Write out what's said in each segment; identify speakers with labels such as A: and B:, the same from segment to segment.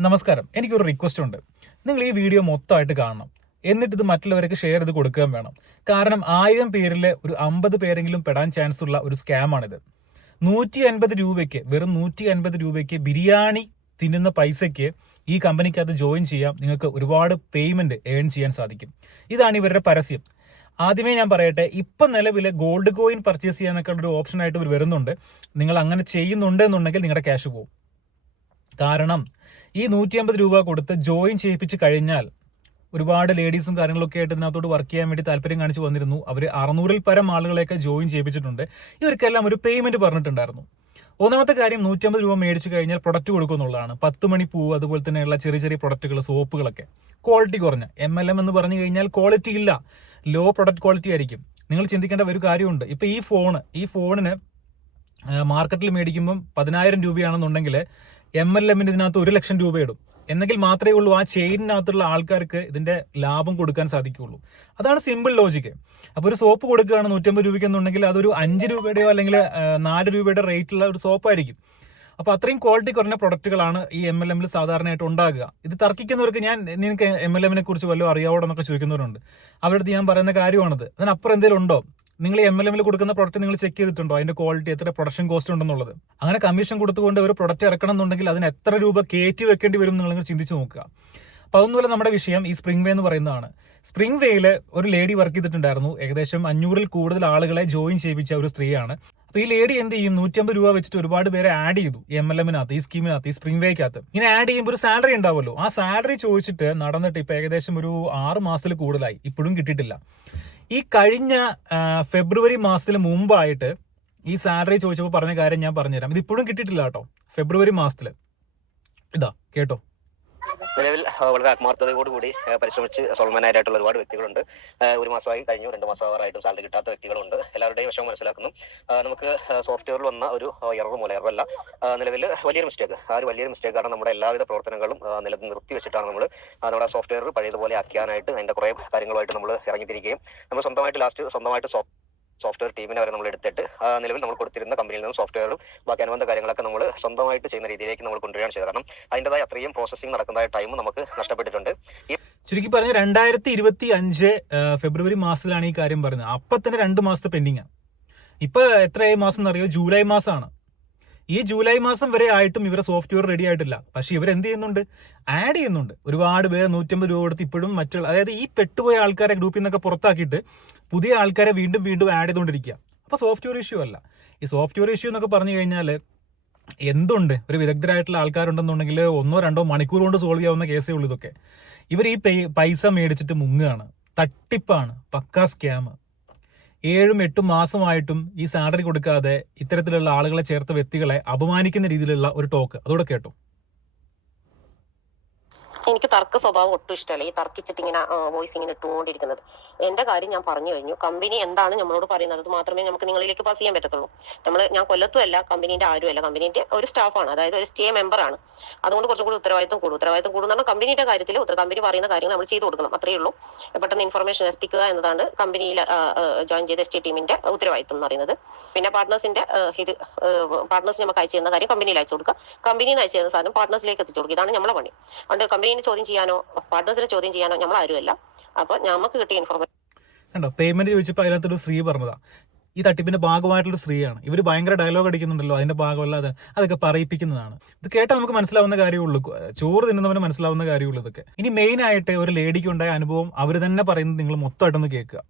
A: നമസ്കാരം. എനിക്കൊരു റിക്വസ്റ്റ് ഉണ്ട്. നിങ്ങൾ ഈ വീഡിയോ മൊത്തമായിട്ട് കാണണം. എന്നിട്ട് ഇത് മറ്റുള്ളവർക്ക് ഷെയർ ചെയ്ത് കൊടുക്കുകയും വേണം. കാരണം ആയിരം പേരിൽ ഒരു അമ്പത് പേരെങ്കിലും പെടാൻ ചാൻസ് ഉള്ള ഒരു സ്കാമാണിത് നൂറ്റി അൻപത് രൂപയ്ക്ക് വെറും നൂറ്റി അൻപത് രൂപയ്ക്ക് ബിരിയാണി തിന്നുന്ന പൈസയ്ക്ക് ഈ കമ്പനിക്കകത്ത് ജോയിൻ ചെയ്യാം. നിങ്ങൾക്ക് ഒരുപാട് പേയ്മെന്റ് ഏൺ ചെയ്യാൻ സാധിക്കും. ഇതാണ് ഇവരുടെ പരസ്യം. ആദ്യമേ ഞാൻ പറയട്ടെ ഇപ്പം നിലവിൽ ഗോൾഡ് കോയിൻ പർച്ചേസ് ചെയ്യാനൊക്കെ ഒരു ഓപ്ഷനായിട്ട് ഇവർ വരുന്നുണ്ട്. നിങ്ങൾ അങ്ങനെ ചെയ്യുന്നുണ്ട് എന്നുണ്ടെങ്കിൽ നിങ്ങളുടെ ക്യാഷ് പോകും കാരണം ഈ നൂറ്റി അമ്പത് രൂപ കൊടുത്ത് ജോയിൻ ചെയ്യിപ്പിച്ച് കഴിഞ്ഞാൽ ഒരുപാട് ലേഡീസും കാര്യങ്ങളൊക്കെ ആയിട്ട് ഇതിനകത്തോട്ട് വർക്ക് ചെയ്യാൻ വേണ്ടി താല്പര്യം കാണിച്ച് വന്നിരുന്നു. അവർ അറുന്നൂറിൽ പരം ആളുകളെയൊക്കെ ജോയിൻ ചെയ്യിപ്പിച്ചിട്ടുണ്ട്. ഇവർക്കെല്ലാം ഒരു പേയ്മെന്റ് പറഞ്ഞിട്ടുണ്ടായിരുന്നു. ഒന്നാമത്തെ കാര്യം നൂറ്റമ്പത് രൂപ മേടിച്ചു കഴിഞ്ഞാൽ പ്രൊഡക്റ്റ് കൊടുക്കുന്നുള്ളതാണ് പത്ത് മണി പൂവ് അതുപോലെ തന്നെയുള്ള ചെറിയ ചെറിയ പ്രൊഡക്റ്റുകൾ സോപ്പുകളൊക്കെ. ക്വാളിറ്റി കുറഞ്ഞ. എം എൽ എം എന്ന് പറഞ്ഞു കഴിഞ്ഞാൽ ക്വാളിറ്റി ഇല്ല. ലോ പ്രൊഡക്റ്റ് ക്വാളിറ്റി ആയിരിക്കും. നിങ്ങൾ ചിന്തിക്കേണ്ട ഒരു കാര്യമുണ്ട്. ഇപ്പൊ ഈ ഫോണ് ഈ ഫോണിന് മാർക്കറ്റിൽ മേടിക്കുമ്പം പതിനായിരം രൂപയാണെന്നുണ്ടെങ്കിൽ എം എൽ എമ്മിന് ഇതിനകത്ത് ഒരു ലക്ഷം രൂപ ഇടും. എന്നെങ്കിൽ മാത്രമേ ഉള്ളൂ ആ ചെയിനിനകത്തുള്ള ആൾക്കാർക്ക് ഇതിന്റെ ലാഭം കൊടുക്കാൻ സാധിക്കുകയുള്ളൂ. അതാണ് സിമ്പിൾ ലോജിക്ക് അപ്പോൾ ഒരു സോപ്പ് കൊടുക്കുകയാണ് നൂറ്റമ്പത് രൂപയ്ക്ക് എന്നുണ്ടെങ്കിൽ അതൊരു അഞ്ച് രൂപയുടെയോ അല്ലെങ്കിൽ നാല് രൂപയുടെ റേറ്റുള്ള ഒരു സോപ്പായിരിക്കും അപ്പോൾ അത്രയും ക്വാളിറ്റി കുറഞ്ഞ പ്രൊഡക്റ്റുകളാണ് ഈ എം എൽ എമ്മിൽ സാധാരണയായിട്ട് ഉണ്ടാകുക. ഇത് തർക്കിക്കുന്നവർക്ക് ഞാൻ നിനക്ക് എം എൽ എമ്മിനെ കുറിച്ച് വല്ലതും അറിയാവോ എന്നൊക്കെ ചോദിക്കുന്നവരുണ്ട്. അവരുടെ ഞാൻ പറയുന്ന കാര്യമാണത്. അതിനപ്പുറം എന്തെങ്കിലും ഉണ്ടോ? നിങ്ങൾ എം എൽ എമ്മിൽ കൊടുക്കുന്ന പ്രൊഡക്റ്റ് നിങ്ങൾ ചെക്ക് ചെയ്തിട്ടുണ്ടോ? അതിന്റെ ക്വാളിറ്റി എത്ര പ്രൊഡക്ഷൻ കോസ്റ്റ് ഉണ്ടെന്നുള്ളത്. അങ്ങനെ കമ്മീഷൻ കൊടുത്തുകൊണ്ട് ഒരു പ്രൊഡക്റ്റ് ഇറക്കണം എന്നുണ്ടെങ്കിൽ അതിന് എത്ര രൂപ കയറ്റി വെക്കേണ്ടി വരും നിങ്ങൾ ചിന്തിച്ചു നോക്കുക. അപ്പൊ അതൊന്നുമല്ല നമ്മുടെ വിഷയം ഈ സ്പ്രിംഗ് വേ എന്ന് പറയുന്നതാണ്. സ്പ്രിംഗ് വേയിൽ ഒരു ലേഡി വർക്ക് ചെയ്തിട്ടുണ്ടായിരുന്നു. ഏകദേശം അഞ്ഞൂറിൽ കൂടുതൽ ആളുകളെ ജോയിൻ ചെയ്യിപ്പിച്ച ഒരു സ്ത്രീയാണ്. അപ്പോൾ ഈ ലേഡി എന്ത് ചെയ്യും? നൂറ്റമ്പത് രൂപ വെച്ചിട്ട് ഒരുപാട് പേരെ ആഡ് ചെയ്തു. എം എൽ എമ്മിനകത്ത് ഈ സ്കീമിനകത്ത് ഈ സ്പ്രിംഗ് വേക്കകത്ത് ഇങ്ങനെ ആഡ് ചെയ്യുമ്പോൾ ഒരു സാലറി ഉണ്ടാവുമല്ലോ. ആ സാലറി ചോദിച്ചിട്ട് നടന്നിട്ട് ഇപ്പൊ ഏകദേശം ഒരു ആറ് മാസത്തിൽ കൂടുതലായി. ഇപ്പോഴും കിട്ടിയിട്ടില്ല. ഈ കഴിഞ്ഞ ഫെബ്രുവരി മാസത്തിന് മുമ്പായിട്ട് ഈ സാലറി ചോദിച്ചപ്പോൾ പറഞ്ഞ കാര്യം ഞാൻ പറഞ്ഞുതരാം. ഇത് ഇപ്പോഴും കിട്ടിയിട്ടില്ല കേട്ടോ. ഫെബ്രുവരി മാസത്തിൽ ഇതാ കേട്ടോ.
B: നിലവിൽ വളരെ ആത്മാർത്ഥതയോടുകൂടി പരിശ്രമിച്ച് സോൾമനായിട്ടുള്ള ഒരുപാട് വ്യക്തികളുണ്ട്. ഒരു മാസമായി കഴിഞ്ഞു രണ്ട് മാസമായിട്ടും സാലറി കിട്ടാത്ത വ്യക്തികളുണ്ട്. എല്ലാവരുടെയും വിഷമം മനസ്സിലാക്കുന്നു. നമുക്ക് സോഫ്റ്റ്വെയറിൽ വന്ന ഒരു എറർ മൂല എററല്ല നിലവിൽ വലിയൊരു മിസ്റ്റേക്ക് ആ ഒരു വലിയൊരു മിസ്റ്റേക്ക് കാരണം നമ്മുടെ എല്ലാവിധ പ്രവർത്തനങ്ങളും നില നിർത്തി വെച്ചിട്ടാണ് നമ്മൾ നമ്മുടെ സോഫ്റ്റ്വെയർ പഴയതുപോലെ ആക്കിയാനായിട്ട് അതിന്റെ കുറേ കാര്യങ്ങളുമായിട്ട് നമ്മൾ ഇറങ്ങിത്തിരിക്കുകയും നമ്മൾ സ്വന്തമായിട്ട് ലാസ്റ്റ് സ്വന്തമായിട്ട് സോഫ്റ്റ് സോഫ്റ്റ്വെയർ ടീമിനെ വരെ നമ്മൾ എടുത്തിട്ട് നിലവിൽ നമ്മൾ കൊടുത്തിരുന്ന കമ്പനിയിൽ നിന്നും സോഫ്റ്റ്വെയറും ബാക്കി അനുബന്ധ കാര്യങ്ങളൊക്കെ നമ്മൾ സ്വന്തമായിട്ട് ചെയ്യുന്ന രീതിയിലേക്ക് നമ്മൾ കൊണ്ടുവരികയാണ് ചെയ്തത്. കാരണം അതിന്റെതായ അത്രയും പ്രോസസ്സിംഗ് നടക്കുന്നതായ ടൈം നമുക്ക് നഷ്ടപ്പെട്ടിട്ടുണ്ട്.
A: ചുരുക്കി പറഞ്ഞ രണ്ടായിരത്തി ഇരുപത്തി അഞ്ച് ഫെബ്രുവരി മാസത്തിലാണ് ഈ കാര്യം പറയുന്നത്. അപ്പൊ തന്നെ രണ്ട് മാസത്തെ പെൻഡിങ് ഇപ്പൊ എത്രയായി മാസം എന്നറിയോ? ജൂലൈ മാസമാണ് ഈ ജൂലൈ മാസം വരെ ആയിട്ടും ഇവരെ സോഫ്റ്റ്വെയർ റെഡി ആയിട്ടില്ല. പക്ഷെ ഇവർ എന്ത് ചെയ്യുന്നുണ്ട്? ആഡ് ചെയ്യുന്നുണ്ട്. ഒരുപാട് പേര് നൂറ്റമ്പത് രൂപ കൊടുത്ത് ഇപ്പോഴും മറ്റുള്ള അതായത് ഈ പെട്ടുപോയ ആൾക്കാരെ ഗ്രൂപ്പിൽ നിന്നൊക്കെ പുറത്താക്കിയിട്ട് പുതിയ ആൾക്കാരെ വീണ്ടും വീണ്ടും ആഡ് ചെയ്തുകൊണ്ടിരിക്കുക. അപ്പോൾ സോഫ്റ്റ്വെയർ ഇഷ്യൂ അല്ല. ഈ സോഫ്റ്റ്വെയർ ഇഷ്യൂ എന്നൊക്കെ പറഞ്ഞു കഴിഞ്ഞാൽ എന്തുണ്ട്? ഒരു വിദഗ്ധരായിട്ടുള്ള ആൾക്കാരുണ്ടെന്നുണ്ടെങ്കിൽ ഒന്നോ രണ്ടോ മണിക്കൂർ കൊണ്ട് സോൾവ് ചെയ്യാവുന്ന കേസേ ഉള്ളൂ ഇതൊക്കെ. ഇവർ ഈ പൈസ മേടിച്ചിട്ട് മുങ്ങുകയാണ്. തട്ടിപ്പാണ്. പക്കാ സ്കാം ഏഴും എട്ടും മാസമായിട്ടും ഈ സാലറി കൊടുക്കാതെ ഇത്തരത്തിലുള്ള ആളുകളെ ചേർത്ത വ്യക്തികളെ അപമാനിക്കുന്ന രീതിയിലുള്ള ഒരു ടോക്ക് അതോടെ കേട്ടോ.
C: എനിക്ക് തർക്ക സ്വഭാവം ഒട്ടും ഇഷ്ടമല്ല. ഈ തർക്കിച്ചിട്ട് ഇങ്ങനെ വോയിസ് ഇങ്ങനെ ഇട്ടുകൊണ്ടിരിക്കുന്നത്. എന്റെ കാര്യം ഞാൻ പറഞ്ഞു കഴിഞ്ഞു. കമ്പനി എന്താണ് നമ്മളോട് പറയുന്നത്? അത് മാത്രമേ നമുക്ക് നിങ്ങളിലേക്ക് പാസ് ചെയ്യാൻ പറ്റത്തുള്ളൂ. നമ്മൾ ഞാൻ കൊല്ലത്തും അല്ല കമ്പനീന്റെ ആരും അല്ല കമ്പനീന്റെ ഒരു സ്റ്റാഫാണ് അതായത് ഒരു സ്റ്റേ മെമ്പർ ആണ്. അതുകൊണ്ട് കുറച്ചും കൂടി ഉത്തരവാദിത്വം കൂടും. ഉത്തരവാദിത്വം കൂടും എന്ന് പറഞ്ഞാൽ കമ്പനിയുടെ കാര്യത്തിൽ ഉത്തര കമ്പനി പറയുന്ന കാര്യങ്ങൾ നമ്മൾ ചെയ്തു കൊടുക്കണം. അത്രയേ ഉള്ളൂ. പെട്ടെന്ന് ഇൻഫർമേഷൻ എത്തിക്കുക എന്നതാണ് കമ്പനിയിൽ ജോയിൻ ചെയ്ത എസ് ടി ടീമിന്റെ ഉത്തരവാദിത്വം എന്ന് പറയുന്നത്. പിന്നെ പാർട്ട്നേഴ്സിന്റെ ഇത് പാർട്ട്നേഴ്സ് നമുക്ക് അയച്ചു തരുന്ന കാര്യം കമ്പനിയിൽ അയച്ചു കൊടുക്കുക. കമ്പനിയിൽ നിന്ന് അയച്ചു തരുന്ന സാധനം പാർട്ട്നേഴ്സിലേക്ക് എത്തിച്ചു കൊടുക്കുക. ഇതാണ് നമ്മളെ പണി. അതുകൊണ്ട് കമ്പനീനെ ചോദ്യം ചെയ്യാനോ പാർട്ട്നേഴ്സിനെ ചോദ്യം ചെയ്യാനോ നമ്മൾ ആരുമല്ല. അപ്പൊ നമുക്ക് കിട്ടിയ ഇൻഫോർമേഷൻ
A: കണ്ടോ പേയ്മെന്റ് ചോദിച്ചപ്പോൾ അതിനകത്തൊരു സ്ത്രീ പറഞ്ഞതാ. ഈ തട്ടിപ്പിന്റെ ഭാഗമായിട്ടുള്ള സ്ത്രീയാണ്. ഇവർ ഭയങ്കര ഡയലോഗ് അടിക്കുന്നുണ്ടല്ലോ അതിന്റെ ഭാഗമല്ലാതെ അതൊക്കെ പറയിപ്പിക്കുന്നതാണ്. ഇത് കേട്ടാൽ നമുക്ക് മനസ്സിലാവുന്ന കാര്യമുള്ളൂ. ചോറ് തിന്നുന്നവന് മനസ്സിലാവുന്ന കാര്യമുള്ളൂ ഇതൊക്കെ. ഇനി മെയിൻ ആയിട്ട് ഒരു ലേഡിക്ക് ഉണ്ടായ അനുഭവം അവർ തന്നെ പറയുന്നത് നിങ്ങൾ മൊത്തമായിട്ടൊന്ന് കേൾക്കുക.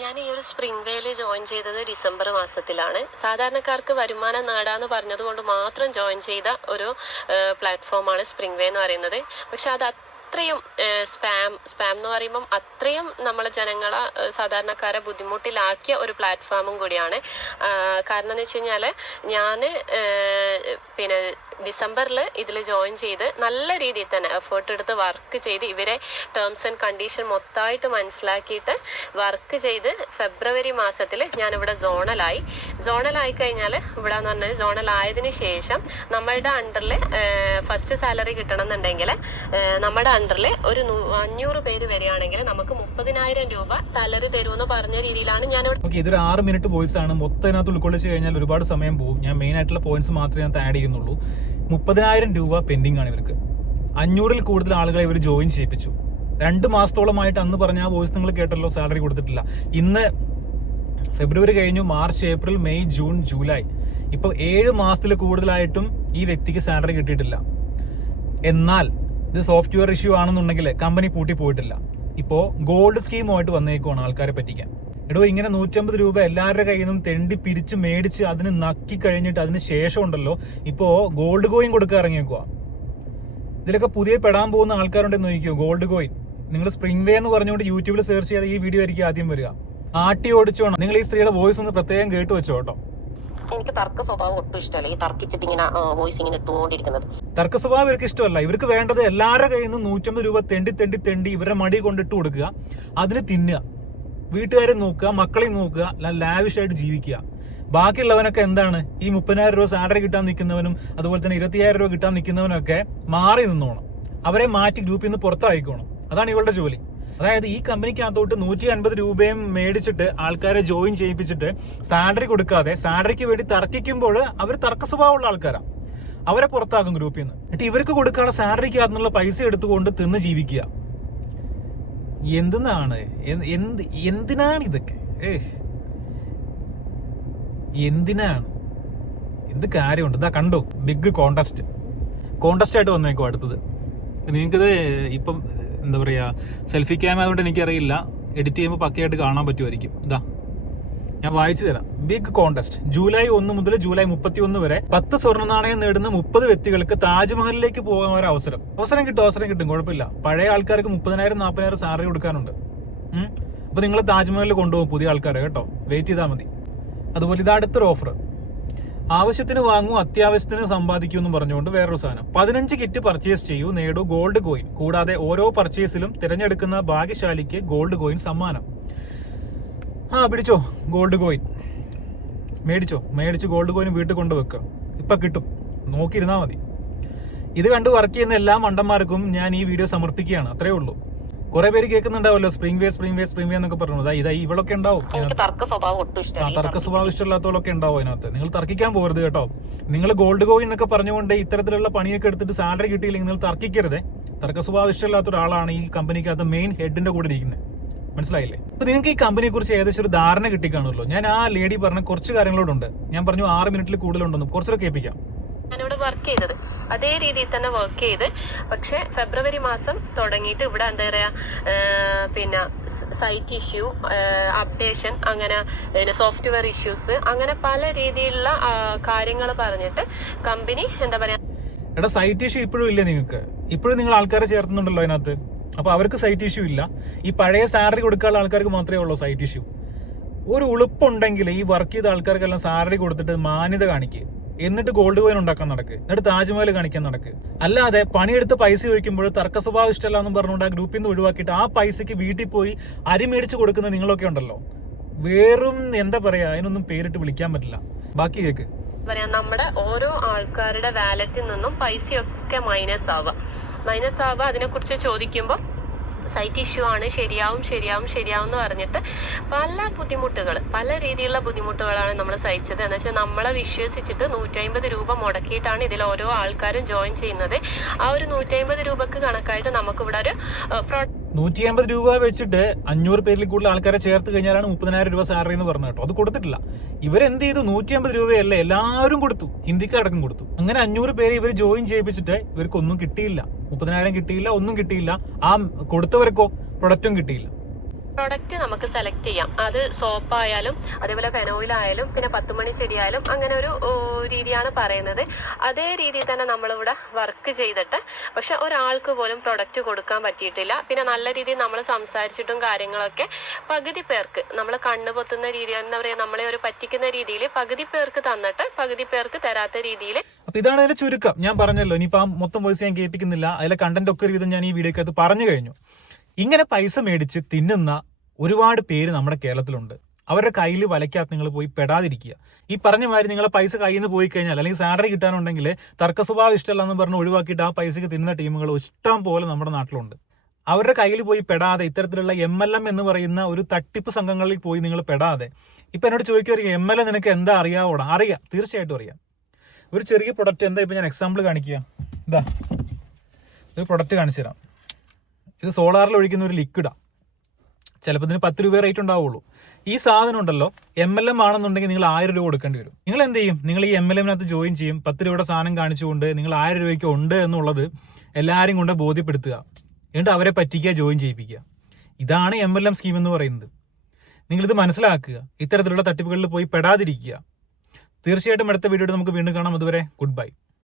D: ഞാൻ ഈ ഒരു സ്പ്രിംഗ് വേയിൽ ജോയിൻ ചെയ്തത് ഡിസംബർ മാസത്തിലാണ്. സാധാരണക്കാർക്ക് വരുമാനം നേടാന്ന് പറഞ്ഞതുകൊണ്ട് മാത്രം ജോയിൻ ചെയ്ത ഒരു പ്ലാറ്റ്ഫോമാണ് സ്പ്രിംഗ് വേ എന്ന് പറയുന്നത്. പക്ഷെ അത് അത്രയും സ്പാം സ്പാം എന്ന് പറയുമ്പം അത്രയും നമ്മളെ ജനങ്ങളെ സാധാരണക്കാരെ ബുദ്ധിമുട്ടിലാക്കിയ ഒരു പ്ലാറ്റ്ഫോമും കൂടിയാണ്. കാരണം എന്ന് വെച്ച് കഴിഞ്ഞാൽ ഞാൻ പിന്നെ ഡിസംബറിൽ ഇതിൽ ജോയിൻ ചെയ്ത് നല്ല രീതിയിൽ തന്നെ എഫേർട്ട് എടുത്ത് വർക്ക് ചെയ്ത് ഇവരെ ടേംസ് ആൻഡ് കണ്ടീഷൻ മൊത്തമായിട്ട് മനസ്സിലാക്കിയിട്ട് വർക്ക് ചെയ്ത് ഫെബ്രുവരി മാസത്തിൽ ഞാനിവിടെ സോണലായി സോണലായി കഴിഞ്ഞാൽ ഇവിടെ എന്ന് പറഞ്ഞാൽ സോണലായതിന് ശേഷം നമ്മളുടെ അണ്ടറിൽ ഫസ്റ്റ് സാലറി കിട്ടണം എന്നുണ്ടെങ്കിൽ നമ്മുടെ അണ്ടറിൽ ഒരു അഞ്ഞൂറ് പേര് വരികയാണെങ്കിൽ നമുക്ക് മുപ്പതിനായിരം രൂപ സാലറി തരുമെന്ന് പറഞ്ഞ രീതിയിലാണ്
A: ഓക്കെ ഇതൊരു ആറ് മിനിറ്റ് വോയിസ് ആണ്. മൊത്തം ഇതിനകത്ത് ഉൾക്കൊള്ളിച്ച് കഴിഞ്ഞാൽ ഒരുപാട് സമയം പോകും ഞാൻ മെയിൻ ആയിട്ടുള്ള പോയിന്റ്സ് മാത്രമേ ഞാൻ ആഡ് ചെയ്യുന്നുള്ളൂ. മുപ്പതിനായിരം രൂപ പെൻഡിങ് ആണ് ഇവർക്ക്. അഞ്ഞൂറിൽ കൂടുതൽ ആളുകളെ ഇവർ ജോയിൻ ചെയ്യിപ്പിച്ചു. രണ്ട് മാസത്തോളമായിട്ട് അന്ന് പറഞ്ഞ ആ വോയിസ് നിങ്ങൾ കേട്ടല്ലോ സാലറി കൊടുത്തിട്ടില്ല. ഇന്ന് ഫെബ്രുവരി കഴിഞ്ഞു March April May June July. ഇപ്പോൾ ഏഴ് മാസത്തിൽ കൂടുതലായിട്ടും ഈ വ്യക്തിക്ക് സാലറി കിട്ടിയിട്ടില്ല. എന്നാൽ ഇത് സോഫ്റ്റ്വെയർ ഇഷ്യൂ ആണെന്നുണ്ടെങ്കിൽ കമ്പനി പൂട്ടി പോയിട്ടില്ല. ഇപ്പോൾ ഗോൾഡ് സ്കീമുമായിട്ട് വന്നേക്കുവാണ് ആൾക്കാരെ പറ്റിക്കാൻ. എടോ ഇങ്ങനെ നൂറ്റമ്പത് രൂപ എല്ലാവരുടെ കയ്യിൽ നിന്നും തെണ്ടി പിരിച്ച് മേടിച്ച് അതിന് നക്കി കഴിഞ്ഞിട്ട് അതിന് ശേഷം ഉണ്ടല്ലോ ഇപ്പോൾ ഗോൾഡ് കോയിൻ കൊടുക്കാൻ ഇറങ്ങിയേക്കുക ഇതിലൊക്കെ പുതിയ പെടാൻ പോകുന്ന ആൾക്കാരുണ്ടെന്ന് നോക്കിയോ ഗോൾഡ് കോയിൻ നിങ്ങൾ സ്പ്രിംഗ് വേ എന്ന് പറഞ്ഞുകൊണ്ട് യൂട്യൂബിൽ സെർച്ച് ചെയ്ത ഈ വീഡിയോ ആയിരിക്കും ആദ്യം വരിക. ആട്ടി ഓടിച്ചോണം നിങ്ങൾ ഈ സ്ത്രീയുടെ വോയിസ് ഒന്ന് പ്രത്യേകം കേട്ട് വെച്ചോ കേട്ടോ.
C: എനിക്ക് തർക്ക സ്വഭാവം ഒട്ടും ഇഷ്ടമല്ല. ഈ തർക്കിച്ചിട്ട് ഇങ്ങനെ വോയിസ് ഇങ്ങനെ ഇട്ടുകൊണ്ടിരിക്കുന്നത്.
A: തർക്ക സ്വഭാവം ഇവർക്ക് ഇഷ്ടമല്ല. ഇവർക്ക് വേണ്ടത് എല്ലാവരുടെ കയ്യിൽ നിന്ന് നൂറ്റമ്പത് രൂപ തെണ്ടി തെണ്ടി തെണ്ടി ഇവരുടെ മടി കൊണ്ടിട്ട് കൊടുക്കുക. അതിന് തിന്നുക. വീട്ടുകാരെ നോക്കുക മക്കളെയും നോക്കുക ലാവിഷായിട്ട് ജീവിക്കുക. ബാക്കിയുള്ളവനൊക്കെ എന്താണ്? ഈ മുപ്പതിനായിരം രൂപ സാലറി കിട്ടാൻ നിൽക്കുന്നവനും അതുപോലെ തന്നെ ഇരുപത്തിയായിരം രൂപ കിട്ടാൻ നിൽക്കുന്നവനൊക്കെ മാറി നിന്നോണം. അവരെ മാറ്റി ഗ്രൂപ്പിൽ നിന്ന് പുറത്തായിക്കോണം. അതാണ് ഇവളുടെ ജോലി. അതായത് ഈ കമ്പനിക്കകത്തോട്ട് നൂറ്റി അൻപത് രൂപയും മേടിച്ചിട്ട് ആൾക്കാരെ ജോയിൻ ചെയ്യിപ്പിച്ചിട്ട് സാലറി കൊടുക്കാതെ സാലറിക്ക് വേണ്ടി തർക്കിക്കുമ്പോൾ അവർ തർക്ക സ്വഭാവമുള്ള ആൾക്കാരാണ് അവരെ പുറത്താക്കും ഗ്രൂപ്പിൽ നിന്ന്. എന്നിട്ട് ഇവർക്ക് കൊടുക്കാനുള്ള സാലറിക്കകത്തുനിന്നുള്ള പൈസ എടുത്തുകൊണ്ട് തിന്ന് ജീവിക്കുക. എന്തെന്നാണ്? എന്ത് എന്ത് എന്തിനാണ് ഇതൊക്കെ? ഏ എന്തിനാണ്? എന്ത് കാര്യമുണ്ട്? ഇതാ കണ്ടു? ബിഗ് കോണ്ടസ്റ്റ് കോണ്ടസ്റ്റ് ആയിട്ട് വന്നേക്കോ അടുത്തത്. നിങ്ങൾക്കിത് ഇപ്പം എന്താ പറയുക സെൽഫി ക്യാമറ കൊണ്ട് എനിക്കറിയില്ല. എഡിറ്റ് ചെയ്യുമ്പോൾ പക്കയായിട്ട് കാണാൻ പറ്റുമായിരിക്കും. ഇതാ. ഞാൻ വായിച്ചു തരാം. ബിഗ് കോണ്ടസ്റ്റ് ജൂലൈ ഒന്ന് മുതൽ ജൂലൈ മുപ്പത്തി ഒന്ന് വരെ പത്ത് സ്വർണ നാണയം നേടുന്ന മുപ്പത് വ്യക്തികൾക്ക് താജ്മഹലിലേക്ക് പോകാൻ ഒരു അവസരം. അവസരം കിട്ടും അവസരം കിട്ടും. കുഴപ്പമില്ല. പഴയ ആൾക്കാർക്ക് മുപ്പതിനായിരം നാൽപ്പതിനായിരം സാലറി കൊടുക്കാനുണ്ട്. അപ്പൊ നിങ്ങൾ താജ്മഹലിൽ കൊണ്ടുപോകും പുതിയ ആൾക്കാരെ കേട്ടോ. വെയിറ്റ് ചെയ്താൽ മതി. അതുപോലെ ഇത് അടുത്തൊരു ഓഫർ ആവശ്യത്തിന് വാങ്ങൂ അത്യാവശ്യത്തിന് സമ്പാദിക്കൂ എന്ന് പറഞ്ഞുകൊണ്ട് വേറൊരു സാധനം. പതിനഞ്ച് കിറ്റ് പർച്ചേസ് ചെയ്യൂ നേടൂ ഗോൾഡ് കോയിൻ കൂടാതെ ഓരോ പർച്ചേസിലും തിരഞ്ഞെടുക്കുന്ന ഭാഗ്യശാലിക്ക് ഗോൾഡ് കോയിൻ സമ്മാനം. ആ പിടിച്ചോ. ഗോൾഡ് കോയിൻ മേടിച്ചോ. മേടിച്ച് ഗോൾഡ് കോയിൻ വീട്ടിൽ കൊണ്ടുവെക്കുക ഇപ്പൊ കിട്ടും. നോക്കിയിരുന്നാ മതി. ഇത് കണ്ട് വർക്ക് ചെയ്യുന്ന എല്ലാ മണ്ടന്മാർക്കും ഞാൻ ഈ വീഡിയോ സമർപ്പിക്കുകയാണ്. അത്രേ ഉള്ളൂ. കുറെ പേര് കേൾക്കുന്നുണ്ടാവല്ലോ spring way spring way spring way എന്നൊക്കെ പറഞ്ഞു അതായത് ഇതാ ഇവളൊക്കെ ഉണ്ടാവും
C: തർക്ക സ്വഭാവം
A: ഇഷ്ടമില്ലാത്തവളൊക്കെ ഉണ്ടാവും അതിനകത്ത് നിങ്ങൾ തർക്കിക്കാൻ പോകരുത് കേട്ടോ. നിങ്ങൾ ഗോൾഡ് കോയിൻ എന്നൊക്കെ പറഞ്ഞുകൊണ്ട് ഇത്തരത്തിലുള്ള പണിയൊക്കെ എടുത്തിട്ട് സാലറി കിട്ടിയില്ലെങ്കിൽ നിങ്ങൾ തർക്കിക്കരുത്. തർക്ക സ്വഭാവം ഇഷ്ടമില്ലാത്ത ഒരാളാണ് ഈ കമ്പനിക്കകത്ത് മെയിൻ ഹെഡിന്റെ കൂടെ ഇരിക്കുന്നത്. മനസ്സിലായില്ലേ? അപ്പൊ നിങ്ങൾക്ക് ഈ കമ്പനിയെ കുറിച്ച് ഏകദേശം ഒരു ധാരണ കിട്ടിക്കാണുമല്ലോ. ഞാൻ ആ ലേഡി പറഞ്ഞ കുറച്ച് കാര്യങ്ങളോടുണ്ട്. ഞാൻ പറഞ്ഞു ആറ് മിനിറ്റിൽ കൂടുതലുണ്ടെന്ന് കുറച്ചൊക്കെ കേൾപ്പിക്കാം.
D: ഞാനിവിടെ വർക്ക് ചെയ്തത്. അതേ രീതിയിൽ തന്നെ വർക്ക് ചെയ്ത്. പക്ഷേ ഫെബ്രുവരി മാസം തുടങ്ങിയിട്ട് ഇവിടെ എന്താ പറയുക പിന്നെ സൈറ്റ് ഇഷ്യൂ അപ്ഡേഷൻ അങ്ങനെ പിന്നെ സോഫ്റ്റ്വെയർ ഇഷ്യൂസ് അങ്ങനെ പല രീതിയിലുള്ള കാര്യങ്ങൾ പറഞ്ഞിട്ട് കമ്പനി എന്താ പറയുക
A: എടാ സൈറ്റ് ഇഷ്യൂ ഇപ്പോഴും ഇല്ലേ നിങ്ങൾക്ക്? ഇപ്പോഴും നിങ്ങൾ ആൾക്കാരെ ചേർത്തുന്നുണ്ടല്ലോ അതിനകത്ത്? അപ്പൊ അവർക്ക് സൈറ്റ് ഇഷ്യൂ ഇല്ല. ഈ പഴയ സാലറി കൊടുക്കാനുള്ള ആൾക്കാർക്ക് മാത്രമേ ഉള്ളൂ സൈറ്റ് ഇഷ്യൂ ഒരു ഉളുപ്പുണ്ടെങ്കിൽ ഈ വർക്ക് ചെയ്ത ആൾക്കാർക്കെല്ലാം സാലറി കൊടുത്തിട്ട് മാന്യത കാണിക്കുക എന്നിട്ട് ഗോൾഡ് കോയിൻ ഉണ്ടാക്കാൻ നടക്ക്. എന്നിട്ട് താജ്മഹൽ കാണിക്കാൻ നടക്ക്. അല്ലാതെ പണിയെടുത്ത് പൈസ ചോദിക്കുമ്പോൾ തർക്ക സ്വഭാവം ഇഷ്ടമല്ല എന്ന് പറഞ്ഞുകൊണ്ട് ആ ഗ്രൂപ്പിൽ നിന്ന് ഒഴിവാക്കിയിട്ട് ആ പൈസക്ക് വീട്ടിൽ പോയി അരി മേടിച്ച് കൊടുക്കുന്ന നിങ്ങളൊക്കെ ഉണ്ടല്ലോ. വേറും എന്താ പറയാ അതിനൊന്നും പേരിട്ട് വിളിക്കാൻ പറ്റില്ല. ബാക്കി കേക്ക്.
D: പറയാ നമ്മുടെ ഓരോ ആൾക്കാരുടെ വാലറ്റിൽ നിന്നും പൈസയൊക്കെ മൈനസ് ആവുക. മൈനസ് ആവുക അതിനെക്കുറിച്ച് ചോദിക്കുമ്പോൾ സൈറ്റ് ഇഷ്യൂ ആണ് ശരിയാവും ശരിയാവും ശരിയാവും എന്ന് പറഞ്ഞിട്ട് പല ബുദ്ധിമുട്ടുകൾ പല രീതിയിലുള്ള ബുദ്ധിമുട്ടുകളാണ് നമ്മൾ സഹിച്ചത്. എന്ന് വെച്ചാൽ നമ്മളെ വിശ്വസിച്ചിട്ട് നൂറ്റമ്പത് രൂപ മുടക്കിയിട്ടാണ് ഇതിൽ ഓരോ ആൾക്കാരും ജോയിൻ ചെയ്യുന്നത്. ആ ഒരു നൂറ്റമ്പത് രൂപക്ക് കണക്കായിട്ട് നമുക്കിവിടെ ഒരു പ്രൊ
A: നൂറ്റി അമ്പത് രൂപ വെച്ചിട്ട് അഞ്ഞൂറ് പേരിൽ കൂടുതൽ ആൾക്കാരെ ചേർത്ത് കഴിഞ്ഞാലാണ് മുപ്പതിനായിരം രൂപ സാലറി എന്ന് പറഞ്ഞു കേട്ടോ. അത് കൊടുത്തിട്ടില്ല. ഇവരെന്ത് ചെയ്തു? നൂറ്റി അമ്പത് രൂപയല്ല എല്ലാവരും കൊടുത്തു. ഹിന്ദിക്കാരടക്കം കൊടുത്തു. അങ്ങനെ അഞ്ഞൂറ് പേരെ ഇവർ ജോയിൻ ചെയ്യിപ്പിച്ചിട്ട് ഇവർക്കൊന്നും കിട്ടിയില്ല. മുപ്പതിനായിരം കിട്ടിയില്ല ഒന്നും കിട്ടിയില്ല. ആ കൊടുത്തവർക്കോ പ്രൊഡക്റ്റും കിട്ടിയില്ല.
D: പ്രൊഡക്റ്റ് നമുക്ക് സെലക്ട് ചെയ്യാം. അത് സോപ്പായാലും അതേപോലെ പെനോയിലായാലും പിന്നെ പത്ത് മണി ചെടിയായാലും അങ്ങനെ ഒരു രീതിയാണ് പറയുന്നത്. അതേ രീതിയിൽ തന്നെ നമ്മളിവിടെ വർക്ക് ചെയ്തിട്ട് പക്ഷെ ഒരാൾക്ക് പോലും പ്രൊഡക്റ്റ് കൊടുക്കാൻ പറ്റിയിട്ടില്ല. പിന്നെ നല്ല രീതിയിൽ നമ്മൾ സംസാരിച്ചിട്ടും കാര്യങ്ങളൊക്കെ പകുതി പേർക്ക് നമ്മൾ കണ്ണു പൊത്തുന്ന രീതി എന്താ പറയുക നമ്മളെ ഒരു പറ്റിക്കുന്ന രീതിയിൽ പകുതി പേർക്ക് തന്നിട്ട് പകുതി പേർക്ക് തരാത്ത രീതിയിൽ
A: അപ്പൊ ഇതാണ് അതിന്റെ ചുരുക്കം. ഞാൻ പറഞ്ഞല്ലോ ഇനിയിപ്പോ ആ മൊത്തം വോയിസ് ഞാൻ കേൾപ്പിക്കുന്നില്ല. അതിലെ കണ്ടന്റ് ഒക്കെ ഒരു വിധം ഞാൻ ഈ വീഡിയോക്കകത്ത് പറഞ്ഞു കഴിഞ്ഞു. ഇങ്ങനെ പൈസ മേടിച്ച് തിന്നുന്ന ഒരുപാട് പേര് നമ്മുടെ കേരളത്തിലുണ്ട്. അവരുടെ കയ്യിൽ വലയ്ക്കകത്ത് നിങ്ങൾ പോയി പെടാതിരിക്കുക. ഈ പറഞ്ഞ മാതിരി നിങ്ങളെ പൈസ കയ്യിൽ നിന്ന് പോയി കഴിഞ്ഞാൽ അല്ലെങ്കിൽ സാലറി കിട്ടാനുണ്ടെങ്കിൽ തർക്ക സ്വഭാവം ഇഷ്ടമല്ല എന്ന് പറഞ്ഞ് ഒഴിവാക്കിയിട്ട് ആ പൈസക്ക് തിന്നുന്ന ടീമുകൾ ഇഷ്ടം പോലെ നമ്മുടെ നാട്ടിലുണ്ട്. അവരുടെ കയ്യിൽ പോയി പെടാതെ ഇത്തരത്തിലുള്ള എം എൽ എം എന്ന് പറയുന്ന ഒരു തട്ടിപ്പ് സംഘങ്ങളിൽ പോയി നിങ്ങൾ പെടാതെ. ഇപ്പൊ എന്നോട് ചോദിക്കുമായിരിക്കും എം എൽ എ നിനക്ക് എന്താ അറിയാവോടാ? അറിയാം തീർച്ചയായിട്ടും അറിയാം. ഒരു ചെറിയ പ്രൊഡക്റ്റ് എന്താ ഇപ്പം ഞാൻ എക്സാമ്പിൾ കാണിക്കുക. ഇതാ ഒരു പ്രൊഡക്റ്റ് കാണിച്ചു തരാം ഇത് സോളാറിൽ ഒഴിക്കുന്ന ഒരു ലിക്വിഡാണ് ചിലപ്പോൾ ഇതിന് പത്ത് രൂപ റേറ്റ് ഉണ്ടാവുള്ളൂ. ഈ സാധനം ഉണ്ടല്ലോ എം എൽ എം ആണെന്നുണ്ടെങ്കിൽ നിങ്ങൾ ആയിരം രൂപ കൊടുക്കേണ്ടി വരും. നിങ്ങൾ എന്ത് ചെയ്യും? നിങ്ങൾ ഈ എം എൽ എമ്മിനകത്ത് ജോയിൻ ചെയ്യും. പത്ത് രൂപയുടെ സാധനം കാണിച്ചുകൊണ്ട് നിങ്ങൾ ആയിരം രൂപയ്ക്ക് ഉണ്ട് എന്നുള്ളത് എല്ലാവരും കൊണ്ട് ബോധ്യപ്പെടുത്തുക. എന്നിട്ട് അവരെ പറ്റിക്കുക ജോയിൻ ചെയ്യിപ്പിക്കുക. ഇതാണ് എം എൽ എം സ്കീം എന്ന് പറയുന്നത്. നിങ്ങളിത് മനസ്സിലാക്കുക. ഇത്തരത്തിലുള്ള തട്ടിപ്പുകളിൽ പോയി പെടാതിരിക്കുക. തീർച്ചയായിട്ടും അടുത്ത വീഡിയോയിൽ നമുക്ക് വീണ്ടും കാണാം. അതുവരെ ഗുഡ് ബൈ